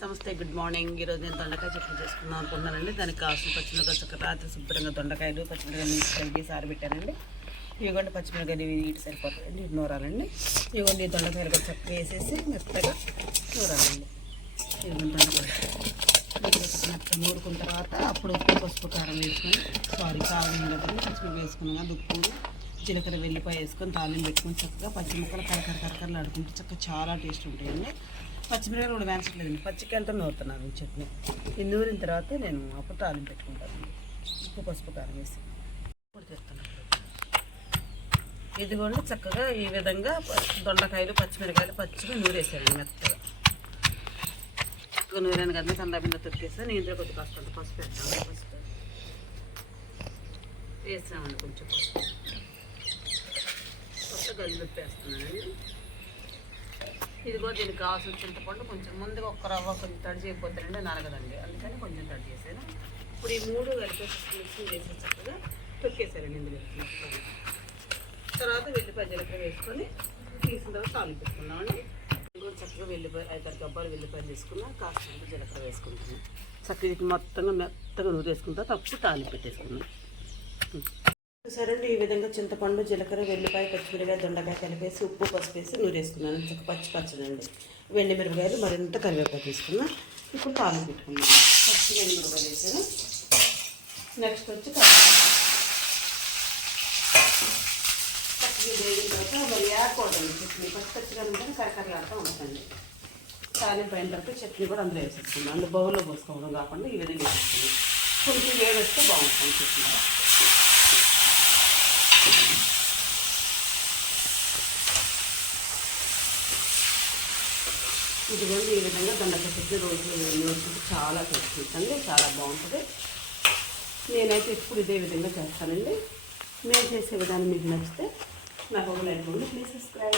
నమస్తే, good morning. ఈరోజు నేను దొండకాయ చట్నీ చేసుకుందాం అనుకున్నానండి. దానికి కావాల్సిన పచ్చిమిరకాయలు చక్క రాత్రి శుభ్రంగా దొండకాయలు పచ్చిమిరకాయలు కలిపి సారబెట్టానండి. ఇవ్వండి పచ్చిమిరకాయలు ఇటు సరిపోతాయండి, ఇటు నూరాలండి. ఇవ్వండి దొండకాయలు కూడా చక్కగా వేసేసి మెత్తగా నూరాలండి. ఇవ్వండి దొండకాయలు మెత్తగా నూరుకున్న తర్వాత అప్పుడు ఉప్పు పసుపు కారం వేసుకొని కారం కదండి పచ్చిమిరకాయ వేసుకున్నాం కదా, ఉప్పు జీలకర్ర వెల్లిపాయ వేసుకొని తాలింపు పెట్టుకొని చక్కగా పచ్చి ముక్కలు కరకరకరకరలు ఆడుకుంటే చక్కగా చాలా టేస్ట్ ఉంటాయండి. పచ్చిమిరకాయలు కూడా వేయించట్లేదండి, పచ్చికాయలతో నూరుతున్నాను చట్నీ. ఇది నూరిన తర్వాత నేను అప్పుడు తాలింపు పెట్టుకుంటాను ఉప్పు పసుపు కారం వేసి ఇప్పుడు తెస్తున్నాను. ఇదిగోండి చక్కగా ఈ విధంగా దొండకాయలు పచ్చిమిరకాయలు పచ్చిగా నూరేసానండి. మెత్తగా చక్కగా నూరాను కదా, కందాపింద తొక్కేస్తాను. నేను ఇంట్లో కొద్దిగా కాస్త పసుపు వేస్తాను. పసుపు వేసామండి, కొంచెం కొత్త గల్లుప్పు వేస్తున్నానండి. ఇదిగో దీనికి కావాల్సిన చింతపండు కొంచెం ముందుగా ఒక్క రవ్వ కొంచెం తడి చేయకపోతానండి, నలగదండి, అందుకని కొంచెం తడి చేశాను. ఇప్పుడు ఈ మూడు కలిపేసి మిక్సింగ్ చేసి చక్కగా తొక్కేసానండి ఇందులో. తర్వాత వెల్లిపాయ జీలకర్ర వేసుకొని తీసిన తర్వాత తాలింపు పెట్టుకున్నామండి. ఇందులో చక్కగా వెల్లిపాయ 5-6 గబ్బాలు వెల్లిపాయలు తీసుకున్నాం, కాస్త జీలకర్ర వేసుకుంటున్నాం. చక్కగా మొత్తంగా మెత్తగా నూరు వేసుకున్న తర్వాత అప్పుడు తాలింపు పెట్టేసుకున్నాం. సరేండి, ఈ విధంగా చింతపండు జీలకర్ర వెల్లిపాయ పచ్చిమిరకాయ దొండకాయ కలిపేసి ఉప్పు పసుపు వేసి నూరేసుకున్నాను. చక్క పచ్చిదండి. వెండి మిరపకాయలు మరింత కరివేపాకు తీసుకున్నా. ఇప్పుడు తాలింపు పెట్టుకున్నాను. ఫస్ట్ వెండి మిరపకాయలు వేసాను. నెక్స్ట్ వచ్చి పచ్చిగా వేగిన తర్వాత మరి వేయకూడదండి చట్నీ, పచ్చిగా ఉంటే కరకరలాడుతూ ఉంటుందండి. తాలింపు అయిన తర్వాత చట్నీ కూడా అందులో వేసేసుకున్నాను. అందులో బౌల్లో పోసుకోవడం కాకుండా ఈ విధంగా వేసుకున్నాను. కొంచెం వేడొస్తే బాగుంటుంది చట్నీ. ఇదిగోండి ఈ విధంగా దొండకాయ చట్నీ రోజు నూరుకుంటే చాలా టేస్ట్ ఉంటుంది, చాలా బాగుంటుంది. నేనైతే ఎప్పుడు ఇదే విధంగా చేస్తానండి. నేను చేసే విధానం మీకు నచ్చితే నాకు ఒక లైక్ ఇవ్వండి. Please subscribe.